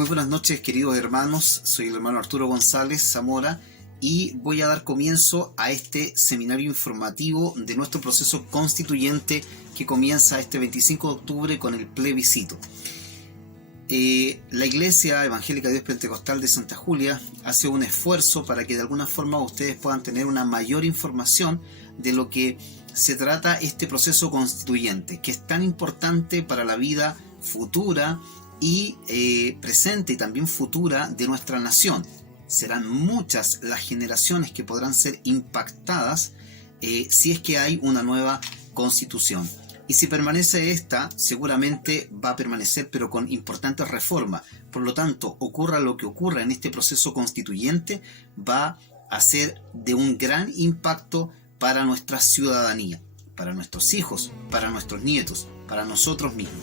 Muy buenas noches, queridos hermanos. Soy el hermano Arturo González Zamora y voy a dar comienzo a este seminario informativo de nuestro proceso constituyente que comienza este 25 de octubre con el plebiscito. La Iglesia Evangélica de Dios Pentecostal de Santa Julia hace un esfuerzo para que de alguna forma ustedes puedan tener una mayor información de lo que se trata este proceso constituyente, que es tan importante para la vida futura y presente y también futura de nuestra nación. Serán muchas las generaciones que podrán ser impactadas si es que hay una nueva constitución. Y si permanece esta, seguramente va a permanecer, pero con importantes reformas. Por lo tanto, ocurra lo que ocurra en este proceso constituyente, va a ser de un gran impacto para nuestra ciudadanía, para nuestros hijos, para nuestros nietos, para nosotros mismos.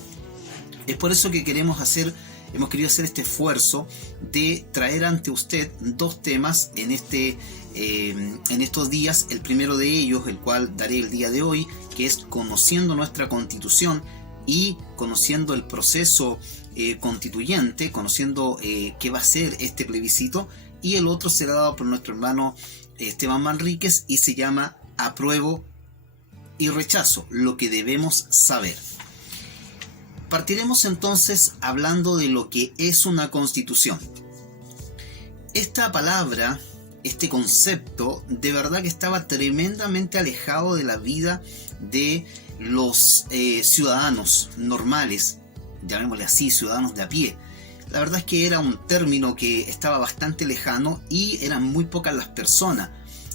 Es por eso que hemos querido hacer este esfuerzo de traer ante usted dos temas en estos días. El primero de ellos, el cual daré el día de hoy, que es conociendo nuestra Constitución y conociendo el proceso constituyente, conociendo qué va a ser este plebiscito, y el otro será dado por nuestro hermano Esteban Manríquez y se llama Apruebo y Rechazo, lo que debemos saber. Partiremos entonces hablando de lo que es una constitución. Esta palabra, este concepto, de verdad que estaba tremendamente alejado de la vida de los ciudadanos normales, llamémosle así, ciudadanos de a pie. La verdad es que era un término que estaba bastante lejano y eran muy pocas las personas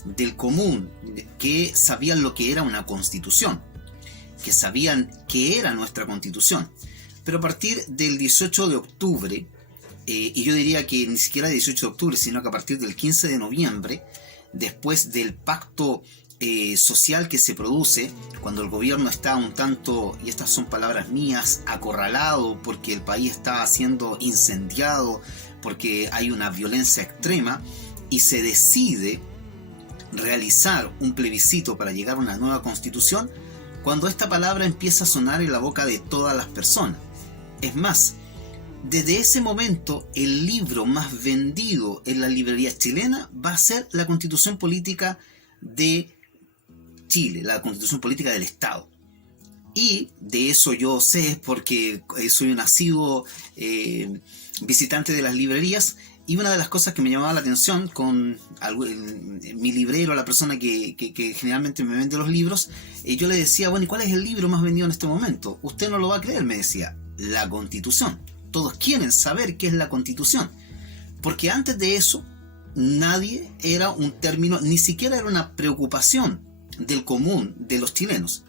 del común que sabían lo que era una constitución, que sabían qué era nuestra constitución. Pero a partir del 18 de octubre, y yo diría que ni siquiera el 18 de octubre, sino que a partir del 15 de noviembre, después del pacto social que se produce, cuando el gobierno está un tanto, y estas son palabras mías, acorralado porque el país está siendo incendiado, porque hay una violencia extrema, y se decide realizar un plebiscito para llegar a una nueva constitución, cuando esta palabra empieza a sonar en la boca de todas las personas. Es más, desde ese momento el libro más vendido en la librería chilena va a ser la Constitución Política de Chile, la Constitución Política del Estado. Y de eso yo sé porque soy un asiduo visitante de las librerías. Y una de las cosas que me llamaba la atención con mi librero, la persona que generalmente me vende los libros, yo le decía, bueno, ¿y cuál es el libro más vendido en este momento? Usted no lo va a creer, me decía, la Constitución. Todos quieren saber qué es la Constitución. Porque antes de eso, nadie era un término, ni siquiera era una preocupación del común de los chilenos.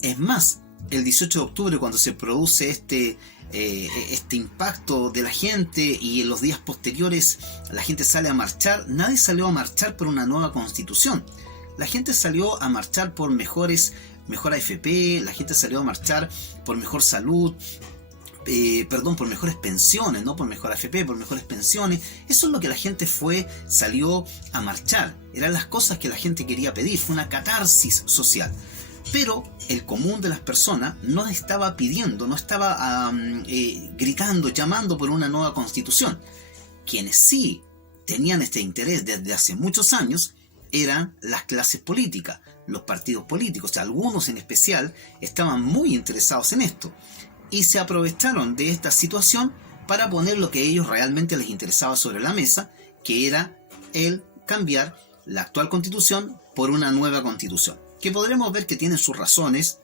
Es más, el 18 de octubre, cuando se produce este impacto de la gente y en los días posteriores la gente sale a marchar, nadie salió a marchar por una nueva constitución. La gente salió a marchar por mejor AFP, la gente salió a marchar por mejor salud, por mejores pensiones, no por mejor AFP, por mejores pensiones. Eso es lo que la gente salió a marchar. Eran las cosas que la gente quería pedir, fue una catarsis social. Pero el común de las personas no estaba pidiendo, no estaba gritando, llamando por una nueva constitución. Quienes sí tenían este interés desde hace muchos años eran las clases políticas, los partidos políticos. Algunos en especial estaban muy interesados en esto y se aprovecharon de esta situación para poner lo que a ellos realmente les interesaba sobre la mesa, que era el cambiar la actual constitución por una nueva constitución, que podremos ver que tienen sus razones,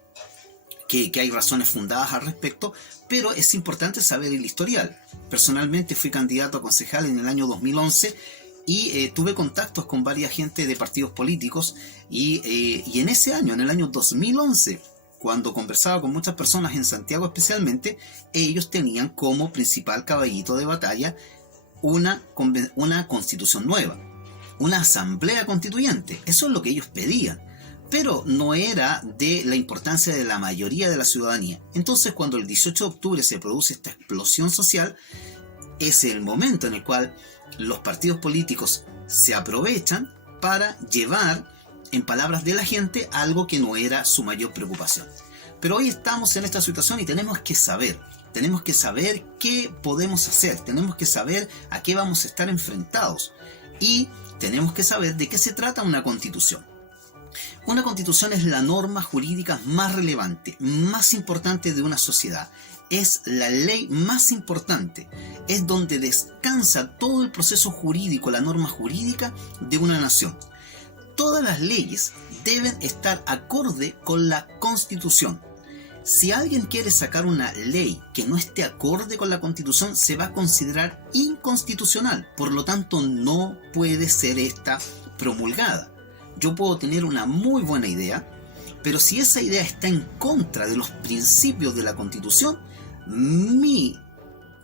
que hay razones fundadas al respecto, pero es importante saber el historial. Personalmente fui candidato a concejal en el año 2011 y tuve contactos con varias gente de partidos políticos y en ese año, en el año 2011, cuando conversaba con muchas personas en Santiago especialmente, ellos tenían como principal caballito de batalla una constitución nueva, una asamblea constituyente. Eso es lo que ellos pedían, pero no era de la importancia de la mayoría de la ciudadanía. Entonces, cuando el 18 de octubre se produce esta explosión social, es el momento en el cual los partidos políticos se aprovechan para llevar, en palabras de la gente, algo que no era su mayor preocupación. Pero hoy estamos en esta situación y tenemos que saber tenemos que saber qué podemos hacer, tenemos que saber a qué vamos a estar enfrentados y tenemos que saber de qué se trata una constitución. Una constitución es la norma jurídica más relevante, más importante de una sociedad. Es la ley más importante, es donde descansa todo el proceso jurídico, la norma jurídica de una nación. Todas las leyes deben estar acorde con la Constitución. Si alguien quiere sacar una ley que no esté acorde con la Constitución, se va a considerar inconstitucional. Por lo tanto, no puede ser esta promulgada. Yo puedo tener una muy buena idea, pero si esa idea está en contra de los principios de la Constitución, mi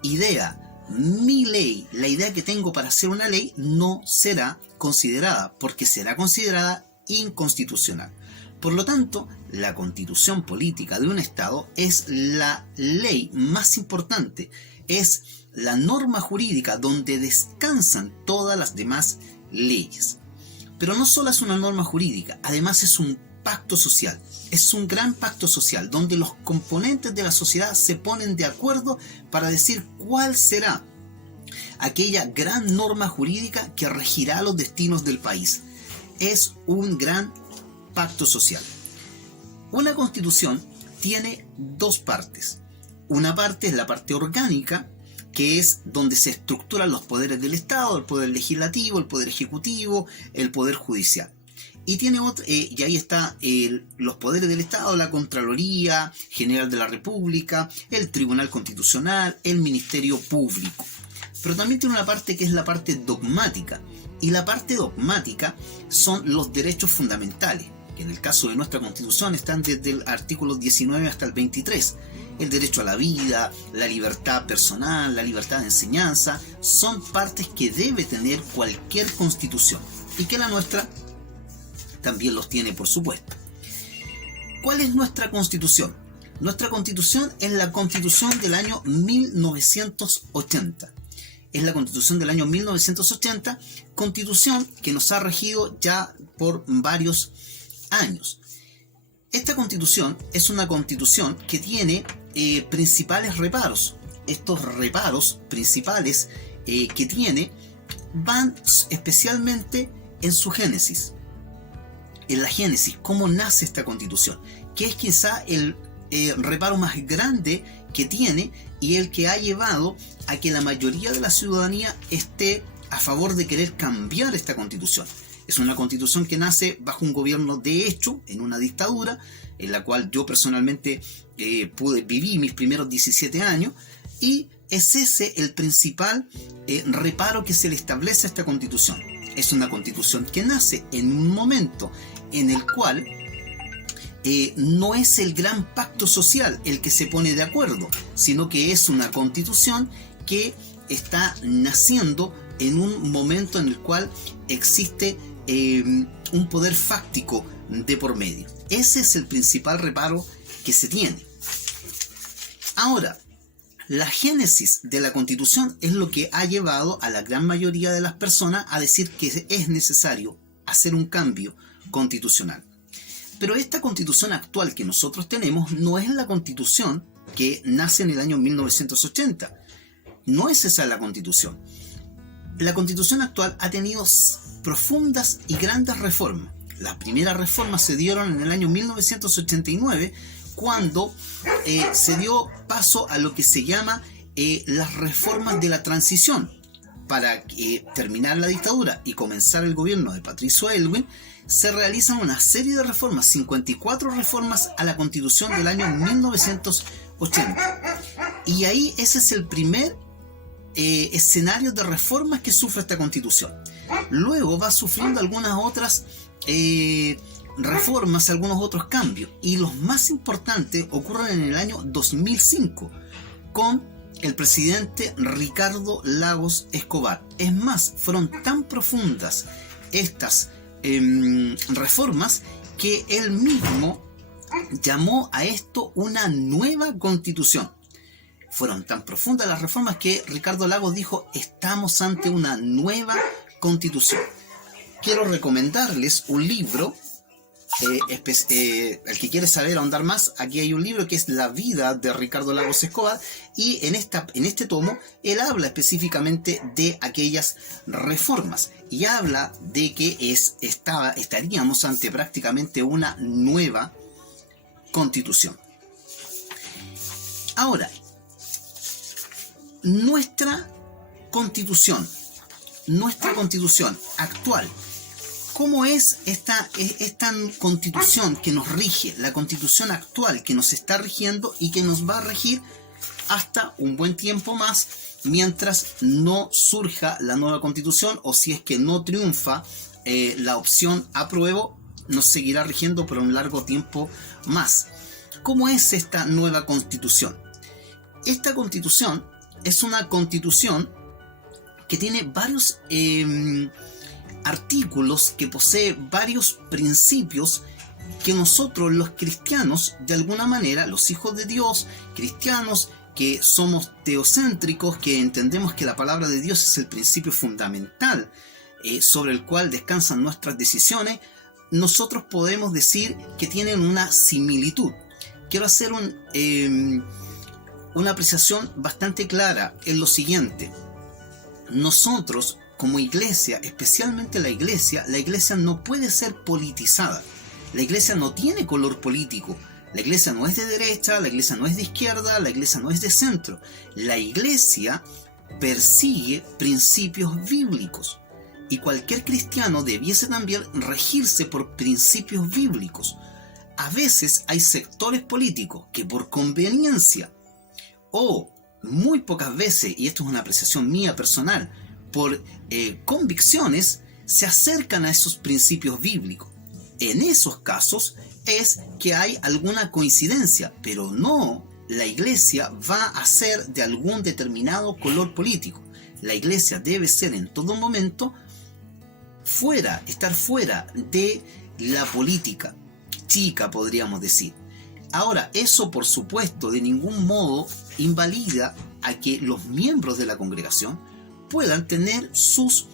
idea, mi ley, la idea que tengo para hacer una ley no será considerada, porque será considerada inconstitucional. Por lo tanto, la constitución política de un Estado es la ley más importante, es la norma jurídica donde descansan todas las demás leyes. Pero no solo es una norma jurídica, además es un pacto social. Es un gran pacto social donde los componentes de la sociedad se ponen de acuerdo para decir cuál será aquella gran norma jurídica que regirá los destinos del país. Es un gran pacto social. Una constitución tiene dos partes. Una parte es la parte orgánica, que es donde se estructuran los poderes del Estado, el poder legislativo, el poder ejecutivo, el poder judicial. Y tiene otra, y ahí está los poderes del Estado, la Contraloría General de la República, el Tribunal Constitucional, el Ministerio Público. Pero también tiene una parte que es la parte dogmática. Y la parte dogmática son los derechos fundamentales, que en el caso de nuestra Constitución están desde el artículo 19 hasta el 23. El derecho a la vida, la libertad personal, la libertad de enseñanza, son partes que debe tener cualquier constitución y que la nuestra también los tiene, por supuesto. ¿Cuál es nuestra constitución? Nuestra constitución es la constitución del año 1980. Es la constitución del año 1980, constitución que nos ha regido ya por varios años. Esta constitución es una constitución que tiene principales reparos. Estos reparos principales que tiene van especialmente en su génesis. En la génesis, cómo nace esta constitución, que es quizá el reparo más grande que tiene y el que ha llevado a que la mayoría de la ciudadanía esté a favor de querer cambiar esta constitución. Es una constitución que nace bajo un gobierno de hecho, en una dictadura, en la cual yo personalmente viví mis primeros 17 años, y es ese el principal reparo que se le establece a esta constitución. Es una constitución que nace en un momento en el cual no es el gran pacto social el que se pone de acuerdo, sino que es una constitución que está naciendo en un momento en el cual existe un poder fáctico de por medio. Ese es el principal reparo que se tiene. Ahora, la génesis de la Constitución es lo que ha llevado a la gran mayoría de las personas a decir que es necesario hacer un cambio constitucional. Pero esta Constitución actual que nosotros tenemos no es la Constitución que nace en el año 1980. No es esa la Constitución. La Constitución actual ha tenido profundas y grandes reformas. Las primeras reformas se dieron en el año 1989, cuando se dio paso a lo que se llama las reformas de la transición. Para terminar la dictadura y comenzar el gobierno de Patricio Aylwin, se realizan una serie de reformas, 54 reformas a la Constitución del año 1980. Y ahí ese es el primer escenario de reformas que sufre esta Constitución. Luego va sufriendo algunas otras reformas, algunos otros cambios, y los más importantes ocurren en el año 2005 con el presidente Ricardo Lagos Escobar. Es más, fueron tan profundas estas reformas que él mismo llamó a esto una nueva constitución. Fueron tan profundas las reformas que Ricardo Lagos dijo: estamos ante una nueva constitución. Quiero recomendarles un libro el que quiere saber, ahondar más, aquí hay un libro que es La vida de Ricardo Lagos Escobar, y en este tomo él habla específicamente de aquellas reformas y habla de que estaríamos ante prácticamente una nueva constitución. Ahora, nuestra constitución actual, ¿cómo es esta constitución que nos rige? La constitución actual que nos está rigiendo y que nos va a regir hasta un buen tiempo más, mientras no surja la nueva constitución, o si es que no triunfa la opción apruebo, nos seguirá rigiendo por un largo tiempo más. ¿Cómo es esta nueva constitución? Esta constitución es una constitución que tiene varios artículos, que posee varios principios que nosotros los cristianos, de alguna manera, los hijos de Dios, cristianos que somos teocéntricos, que entendemos que la palabra de Dios es el principio fundamental sobre el cual descansan nuestras decisiones, nosotros podemos decir que tienen una similitud. Quiero hacer una apreciación bastante clara en lo siguiente. Nosotros, como iglesia, especialmente la iglesia no puede ser politizada. La iglesia no tiene color político. La iglesia no es de derecha, la iglesia no es de izquierda, la iglesia no es de centro. La iglesia persigue principios bíblicos. Y cualquier cristiano debiese también regirse por principios bíblicos. A veces hay sectores políticos que por conveniencia, o muy pocas veces, y esto es una apreciación mía personal, por convicciones, se acercan a esos principios bíblicos. En esos casos es que hay alguna coincidencia, pero no la iglesia va a ser de algún determinado color político. La iglesia debe ser en todo momento estar fuera de la política chica, podríamos decir. Ahora, eso por supuesto de ningún modo invalida a que los miembros de la congregación puedan tener sus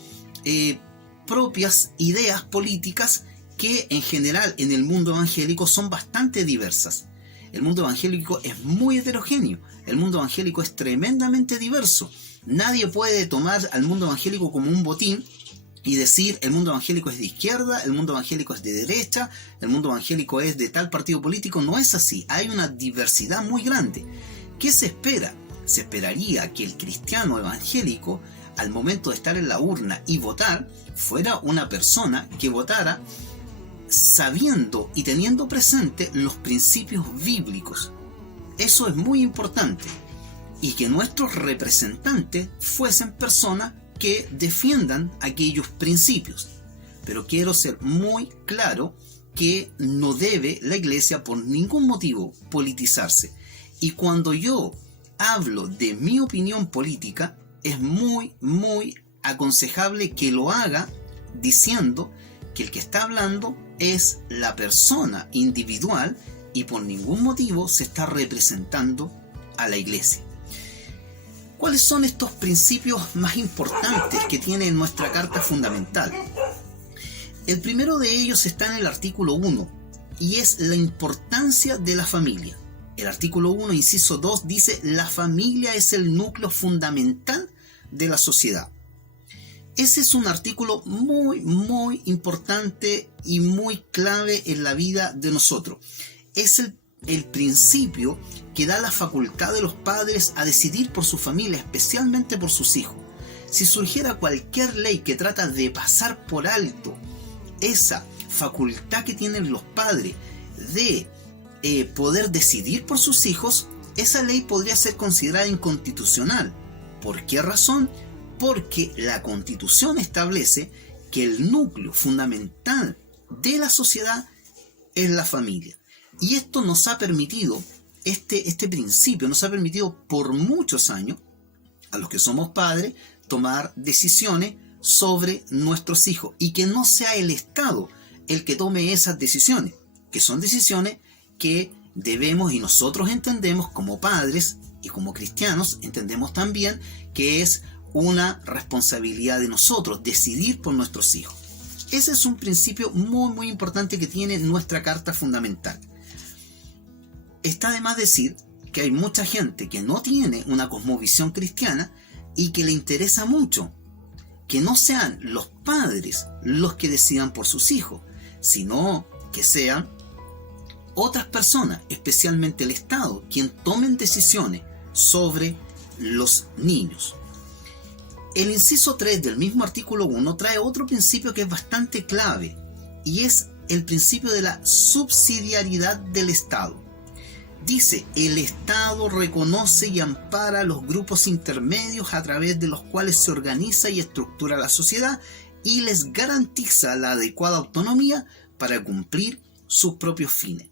propias ideas políticas, que en general en el mundo evangélico son bastante diversas. El mundo evangélico es muy heterogéneo, el mundo evangélico es tremendamente diverso. Nadie puede tomar al mundo evangélico como un botín y decir el mundo evangélico es de izquierda, el mundo evangélico es de derecha, el mundo evangélico es de tal partido político. No es así, hay una diversidad muy grande. ¿Qué se espera? Se esperaría que el cristiano evangélico, al momento de estar en la urna y votar, fuera una persona que votara sabiendo y teniendo presente los principios bíblicos. Eso es muy importante. Y que nuestros representantes fuesen personas que defiendan aquellos principios. Pero quiero ser muy claro que no debe la iglesia por ningún motivo politizarse. Y cuando yo hablo de mi opinión política, es muy aconsejable que lo haga diciendo que el que está hablando es la persona individual y por ningún motivo se está representando a la iglesia. ¿Cuáles son estos principios más importantes que tiene nuestra Carta Fundamental? El primero de ellos está en el artículo 1 y es la importancia de la familia. El artículo 1, inciso 2, dice: la familia es el núcleo fundamental de la sociedad. Ese es un artículo muy importante y muy clave en la vida de nosotros. Es el principio que da la facultad de los padres a decidir por su familia, especialmente por sus hijos. Si surgiera cualquier ley que trata de pasar por alto esa facultad que tienen los padres de poder decidir por sus hijos, esa ley podría ser considerada inconstitucional. ¿Por qué razón? Porque la Constitución establece que el núcleo fundamental de la sociedad es la familia. Y esto nos ha permitido, este principio nos ha permitido por muchos años, a los que somos padres, tomar decisiones sobre nuestros hijos. Y que no sea el Estado el que tome esas decisiones, que son decisiones que debemos, y nosotros entendemos como padres y como cristianos, entendemos también que es una responsabilidad de nosotros decidir por nuestros hijos. Ese es un principio muy muy importante que tiene nuestra Carta Fundamental. Está de más decir que hay mucha gente que no tiene una cosmovisión cristiana y que le interesa mucho que no sean los padres los que decidan por sus hijos, sino que sean otras personas, especialmente el Estado, quien tomen decisiones sobre los niños. El inciso 3 del mismo artículo 1 trae otro principio que es bastante clave, y es el principio de la subsidiariedad del Estado. Dice: el Estado reconoce y ampara los grupos intermedios a través de los cuales se organiza y estructura la sociedad y les garantiza la adecuada autonomía para cumplir sus propios fines.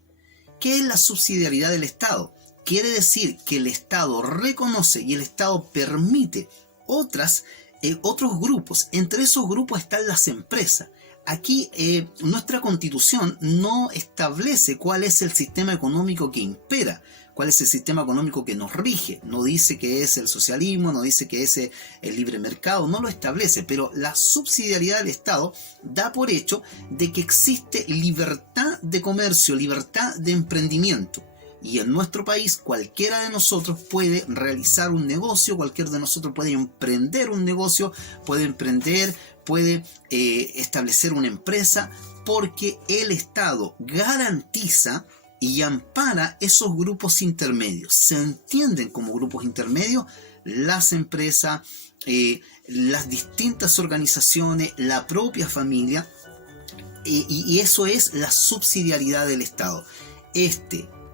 ¿Qué es la subsidiariedad del Estado? Quiere decir que el Estado reconoce y el Estado permite otros grupos. Entre esos grupos están las empresas. Aquí nuestra Constitución no establece cuál es el sistema económico que impera, cuál es el sistema económico que nos rige. No dice que es el socialismo, no dice que es el libre mercado, no lo establece, pero la subsidiariedad del Estado da por hecho de que existe libertad de comercio, libertad de emprendimiento. Y en nuestro país cualquiera de nosotros puede realizar un negocio, cualquiera de nosotros puede emprender un negocio, puede establecer una empresa, porque el Estado garantiza y ampara esos grupos intermedios. Se entienden como grupos intermedios las empresas, las distintas organizaciones, la propia familia, y eso es la subsidiariedad del Estado.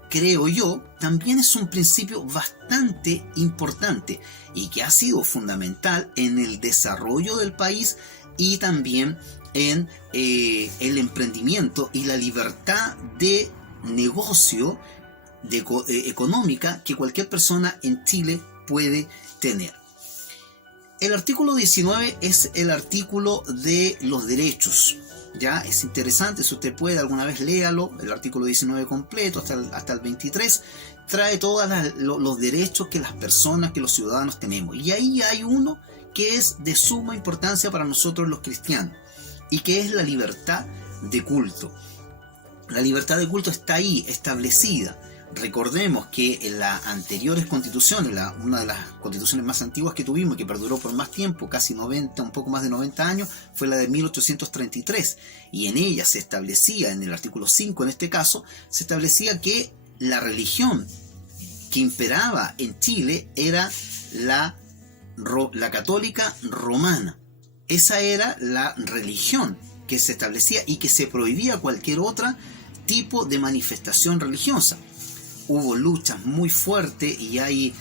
Creo yo, también es un principio bastante importante y que ha sido fundamental en el desarrollo del país y también en el emprendimiento y la libertad de negocio económica que cualquier persona en Chile puede tener. El artículo 19 es el artículo de los derechos. Ya es interesante, si usted puede alguna vez léalo, el artículo 19 completo hasta el 23, trae todos los derechos que las personas, que los ciudadanos tenemos. Y ahí hay uno que es de suma importancia para nosotros los cristianos, y que es la libertad de culto. La libertad de culto está ahí establecida. Recordemos que en las anteriores constituciones, una de las constituciones más antiguas que tuvimos y que perduró por más tiempo, casi 90, un poco más de 90 años, fue la de 1833, y en ella se establecía, en el artículo 5 en este caso, se establecía que la religión que imperaba en Chile era la católica romana. Esa era la religión que se establecía y que se prohibía cualquier otro tipo de manifestación religiosa. Hubo luchas muy fuertes y hay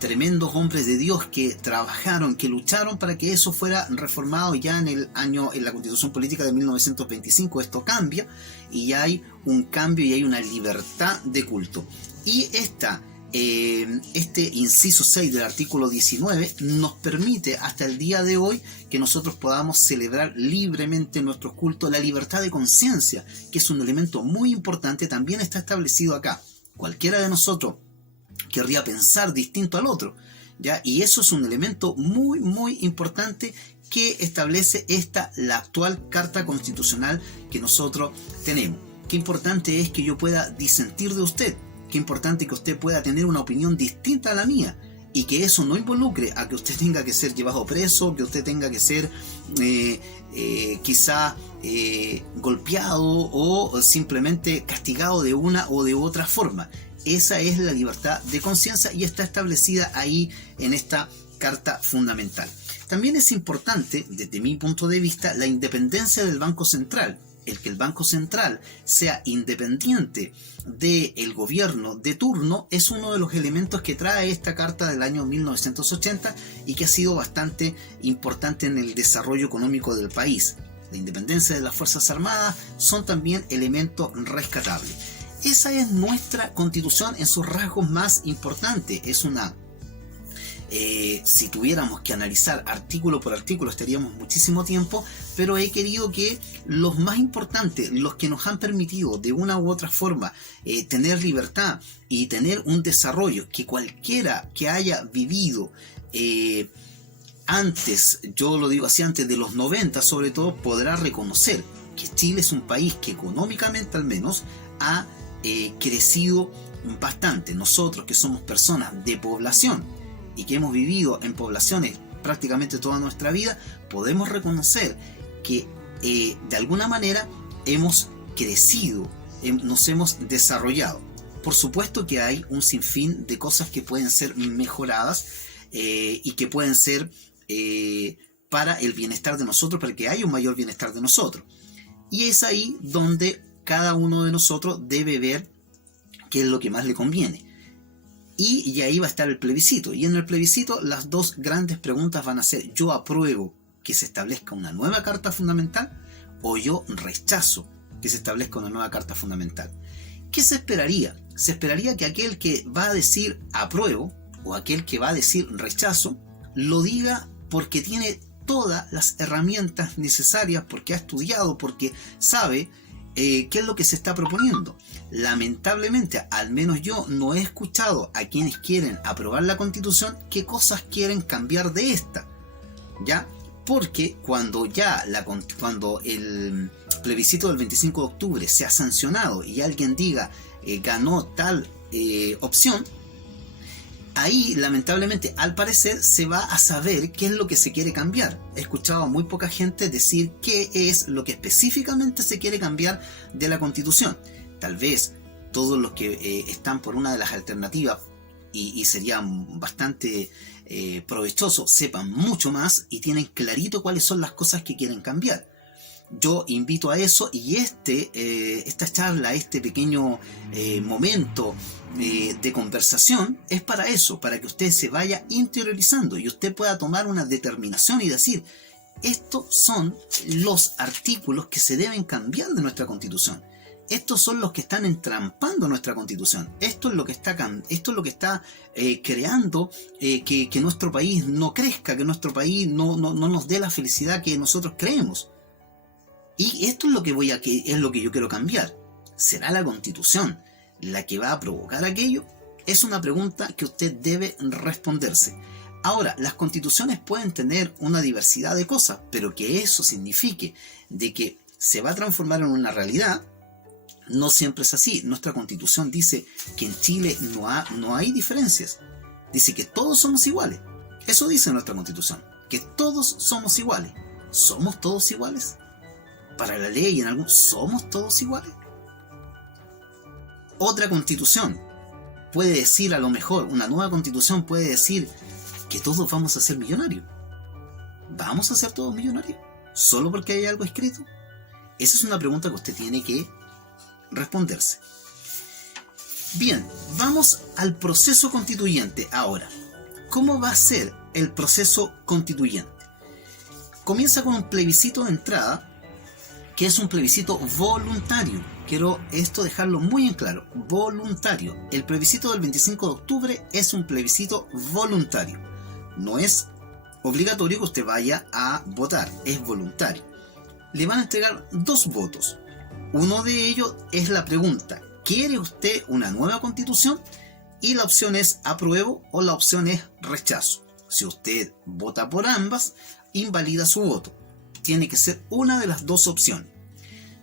tremendos hombres de Dios que trabajaron, que lucharon para que eso fuera reformado. Ya en la Constitución Política de 1925 esto cambia y ya hay un cambio y hay una libertad de culto. Y este inciso 6 del artículo 19 nos permite hasta el día de hoy que nosotros podamos celebrar libremente nuestros cultos. La libertad de conciencia, que es un elemento muy importante, también está establecido acá. Cualquiera de nosotros querría pensar distinto al otro, ¿ya? Y eso es un elemento muy muy importante que establece la actual Carta Constitucional que nosotros tenemos. Qué importante es que yo pueda disentir de usted. Qué importante que usted pueda tener una opinión distinta a la mía y que eso no involucre a que usted tenga que ser llevado preso, que usted tenga que ser quizá golpeado o simplemente castigado de una o de otra forma. Esa es la libertad de conciencia y está establecida ahí en esta Carta Fundamental. También es importante, desde mi punto de vista, la independencia del Banco Central. El que el Banco Central sea independiente del gobierno de turno es uno de los elementos que trae esta carta del año 1980 y que ha sido bastante importante en el desarrollo económico del país. La independencia de las Fuerzas Armadas son también elementos rescatables. Esa es nuestra Constitución en sus rasgos más importantes. Es una si tuviéramos que analizar artículo por artículo estaríamos muchísimo tiempo, pero he querido que los más importantes, los que nos han permitido de una u otra forma tener libertad y tener un desarrollo que cualquiera que haya vivido antes, yo lo digo así, antes de los 90 sobre todo, podrá reconocer que Chile es un país que económicamente al menos ha crecido bastante. Nosotros que somos personas de población y que hemos vivido en poblaciones prácticamente toda nuestra vida, podemos reconocer que de alguna manera hemos crecido, nos hemos desarrollado. Por supuesto que hay un sinfín de cosas que pueden ser mejoradas y que pueden ser para el bienestar de nosotros, para que haya un mayor bienestar de nosotros. Y es ahí donde cada uno de nosotros debe ver qué es lo que más le conviene. Y ahí va a estar el plebiscito. Y en el plebiscito las dos grandes preguntas van a ser: ¿yo apruebo que se establezca una nueva Carta Fundamental o yo rechazo que se establezca una nueva Carta Fundamental? ¿Qué se esperaría? Se esperaría que aquel que va a decir apruebo o aquel que va a decir rechazo lo diga porque tiene todas las herramientas necesarias, porque ha estudiado, porque sabe qué es lo que se está proponiendo. Lamentablemente, al menos yo no he escuchado a quienes quieren aprobar la Constitución qué cosas quieren cambiar de esta, ¿ya? Porque cuando el plebiscito del 25 de octubre se ha sancionado y alguien diga ganó tal opción, ahí lamentablemente al parecer se va a saber qué es lo que se quiere cambiar. He escuchado a muy poca gente decir qué es lo que específicamente se quiere cambiar de la Constitución. Tal vez todos los que están por una de las alternativas y sería bastante provechoso, sepan mucho más y tienen clarito cuáles son las cosas que quieren cambiar. Yo invito a eso, y esta charla, este pequeño momento de conversación es para eso, para que usted se vaya interiorizando y usted pueda tomar una determinación y decir: estos son los artículos que se deben cambiar de nuestra Constitución. Estos son los que están entrampando nuestra Constitución. Esto es lo que está creando que nuestro país no crezca, que nuestro país no nos dé la felicidad que nosotros creemos. Y esto es lo que yo quiero cambiar. ¿Será la Constitución la que va a provocar aquello? Es una pregunta que usted debe responderse. Ahora, las constituciones pueden tener una diversidad de cosas, pero que eso signifique de que se va a transformar en una realidad, no siempre es así. Nuestra Constitución dice que en Chile no hay diferencias. Dice que todos somos iguales. Eso dice nuestra Constitución, que todos somos iguales. ¿Somos todos iguales? Para la ley, ¿somos todos iguales? Otra Constitución puede decir, a lo mejor, una nueva Constitución puede decir que todos vamos a ser millonarios. ¿Vamos a ser todos millonarios? ¿Solo porque hay algo escrito? Esa es una pregunta que usted tiene que responderse. Bien, vamos al proceso constituyente ahora. ¿Cómo va a ser el proceso constituyente? Comienza con un plebiscito de entrada, que es un plebiscito voluntario. Quiero esto dejarlo muy en claro, voluntario. El plebiscito del 25 de octubre es un plebiscito voluntario. No es obligatorio que usted vaya a votar, es voluntario. Le van a entregar 2 votos. Uno de ellos es la pregunta: ¿quiere usted una nueva Constitución? Y la opción es apruebo o la opción es rechazo. Si usted vota por ambas, invalida su voto. Tiene que ser una de las 2 opciones.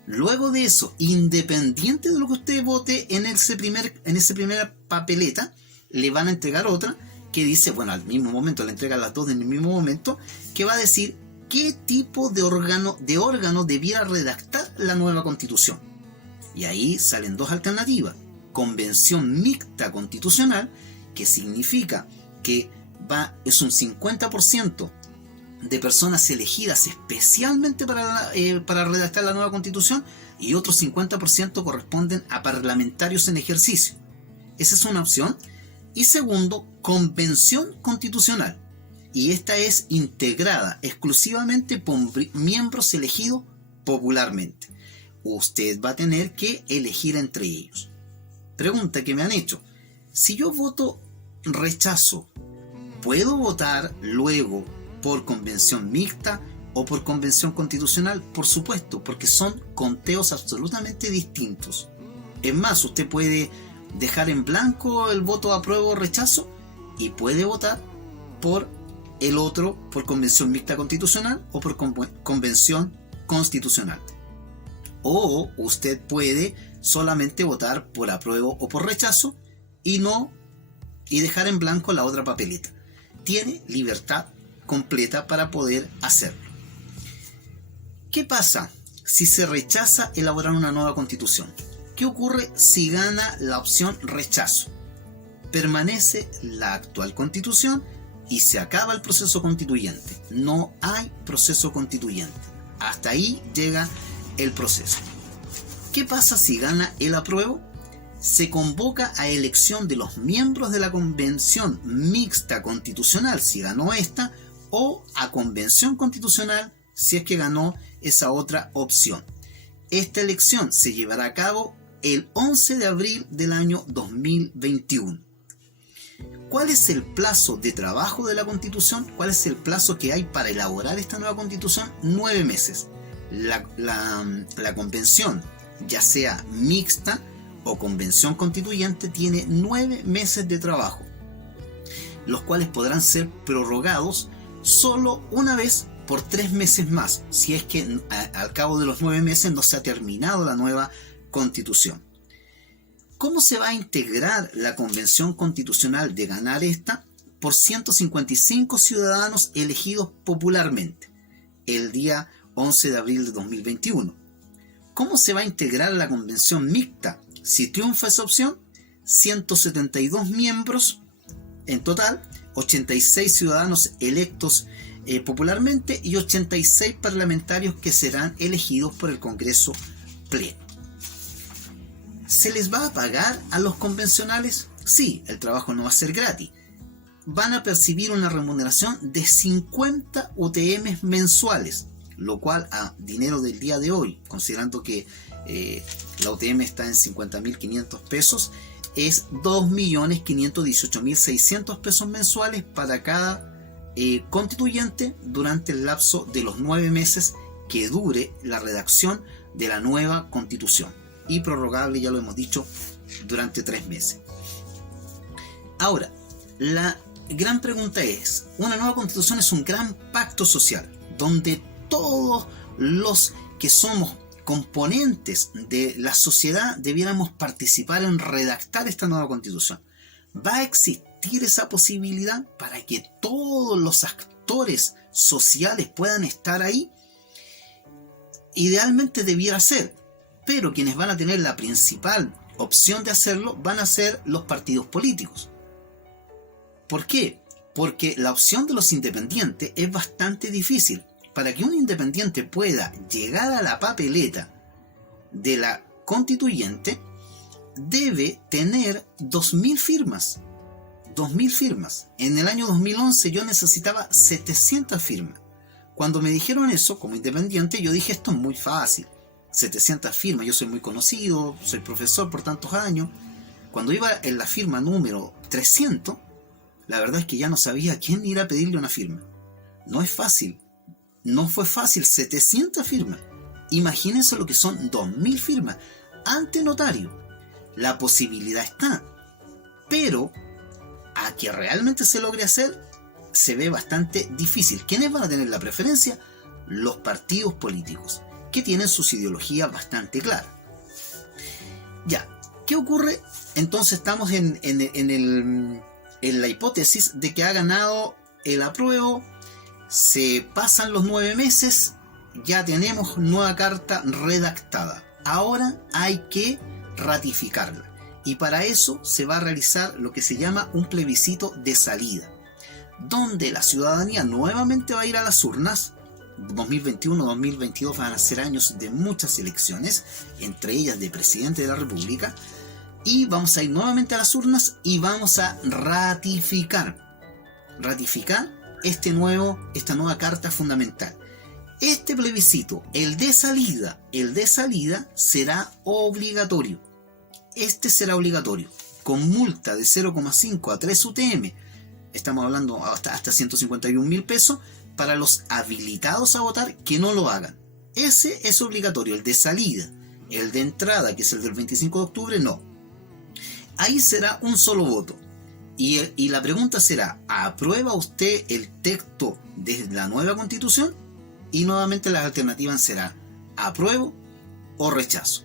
Luego de eso, independiente de lo que usted vote en esa primera papeleta, le van a entregar otra que dice, bueno, al mismo momento, le entregan las 2 en el mismo momento, que va a decir qué tipo de órgano debiera redactar la nueva Constitución. Y ahí salen 2 alternativas: convención mixta constitucional, que significa que es un 50% de personas elegidas especialmente para redactar la nueva Constitución, y otro 50% corresponden a parlamentarios en ejercicio. Esa es una opción. Y segundo, convención constitucional, y esta es integrada exclusivamente por miembros elegidos popularmente. Usted va a tener que elegir entre ellos. Pregunta que me han hecho: si yo voto rechazo, ¿puedo votar luego por convención mixta o por convención constitucional? Por supuesto, porque son conteos absolutamente distintos. Es más, usted puede dejar en blanco el voto apruebo o rechazo y puede votar por el otro por convención mixta constitucional o por convención constitucional. O usted puede solamente votar por apruebo o por rechazo y dejar en blanco la otra papeleta. Tiene libertad completa para poder hacerlo. ¿Qué pasa si se rechaza elaborar una nueva constitución? ¿Qué ocurre si gana la opción rechazo? Permanece la actual constitución y se acaba el proceso constituyente. No hay proceso constituyente. Hasta ahí llega el proceso. ¿Qué pasa si gana el apruebo? Se convoca a elección de los miembros de la convención mixta constitucional si ganó esta, o a convención constitucional si es que ganó esa otra opción. Esta elección se llevará a cabo el 11 de abril del año 2021. ¿Cuál es el plazo de trabajo de la Constitución? ¿Cuál es el plazo que hay para elaborar esta nueva Constitución? 9 meses. La convención, ya sea mixta o convención constituyente, tiene 9 meses de trabajo, los cuales podrán ser prorrogados solo una vez por 3 meses más, si es que al cabo de los 9 meses no se ha terminado la nueva Constitución. ¿Cómo se va a integrar la Convención Constitucional de ganar esta? Por 155 ciudadanos elegidos popularmente, el día 11 de abril de 2021. ¿Cómo se va a integrar la Convención Mixta? Si triunfa esa opción, 172 miembros en total, 86 ciudadanos electos popularmente y 86 parlamentarios que serán elegidos por el Congreso Pleno. ¿Se les va a pagar a los convencionales? Sí, el trabajo no va a ser gratis. Van a percibir una remuneración de 50 UTM mensuales, lo cual a dinero del día de hoy, considerando que la UTM está en 50.500 pesos, es 2.518.600 pesos mensuales para cada constituyente durante el lapso de los 9 meses que dure la redacción de la nueva constitución, y prorrogable, ya lo hemos dicho, durante 3 meses. Ahora, la gran pregunta es, una nueva constitución es un gran pacto social, donde todos los que somos componentes de la sociedad debiéramos participar en redactar esta nueva constitución. ¿Va a existir esa posibilidad para que todos los actores sociales puedan estar ahí? Idealmente debiera ser, pero quienes van a tener la principal opción de hacerlo van a ser los partidos políticos. ¿Por qué? Porque la opción de los independientes es bastante difícil. Para que un independiente pueda llegar a la papeleta de la constituyente, debe tener 2.000 firmas. 2.000 firmas. En el año 2011 yo necesitaba 700 firmas. Cuando me dijeron eso, como independiente, yo dije, esto es muy fácil. 700 firmas, yo soy muy conocido, soy profesor por tantos años. Cuando iba en la firma número 300, la verdad es que ya no sabía a quién ir a pedirle una firma. No es fácil. No fue fácil, 700 firmas. Imagínense lo que son 2.000 firmas ante notario. La posibilidad está, pero a que realmente se logre hacer, se ve bastante difícil. ¿Quiénes van a tener la preferencia? Los partidos políticos, que tienen sus ideologías bastante claras. Ya, ¿qué ocurre? Entonces estamos en la hipótesis de que ha ganado el apruebo. Se pasan los 9 meses, ya tenemos nueva carta redactada. Ahora hay que ratificarla. Y para eso se va a realizar lo que se llama un plebiscito de salida, donde la ciudadanía nuevamente va a ir a las urnas. 2021-2022 van a ser años de muchas elecciones, entre ellas de presidente de la República, y vamos a ir nuevamente a las urnas y vamos a ratificar esta nueva carta fundamental. Este plebiscito, el de salida, será obligatorio. Este será obligatorio, con multa de 0,5 a 3 UTM. Estamos hablando hasta 151.000 pesos para los habilitados a votar que no lo hagan. Ese es obligatorio, el de salida. El de entrada, que es el del 25 de octubre, no. Ahí será un solo voto. Y la pregunta será, ¿aprueba usted el texto de la nueva Constitución? Y nuevamente las alternativas serán apruebo o rechazo.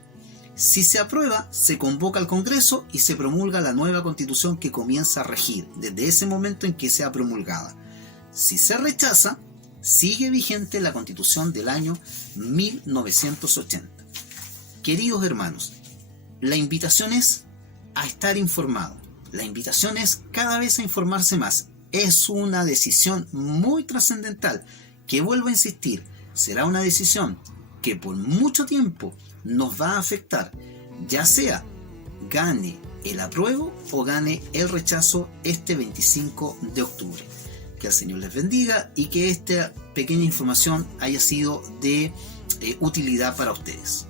Si se aprueba, se convoca al Congreso y se promulga la nueva Constitución que comienza a regir desde ese momento en que sea promulgada. Si se rechaza, sigue vigente la Constitución del año 1980. Queridos hermanos, la invitación es a estar informado. La invitación es cada vez a informarse más. Es una decisión muy trascendental que, vuelvo a insistir, será una decisión que por mucho tiempo nos va a afectar, ya sea gane el apruebo o gane el rechazo este 25 de octubre. Que el Señor les bendiga y que esta pequeña información haya sido de utilidad para ustedes.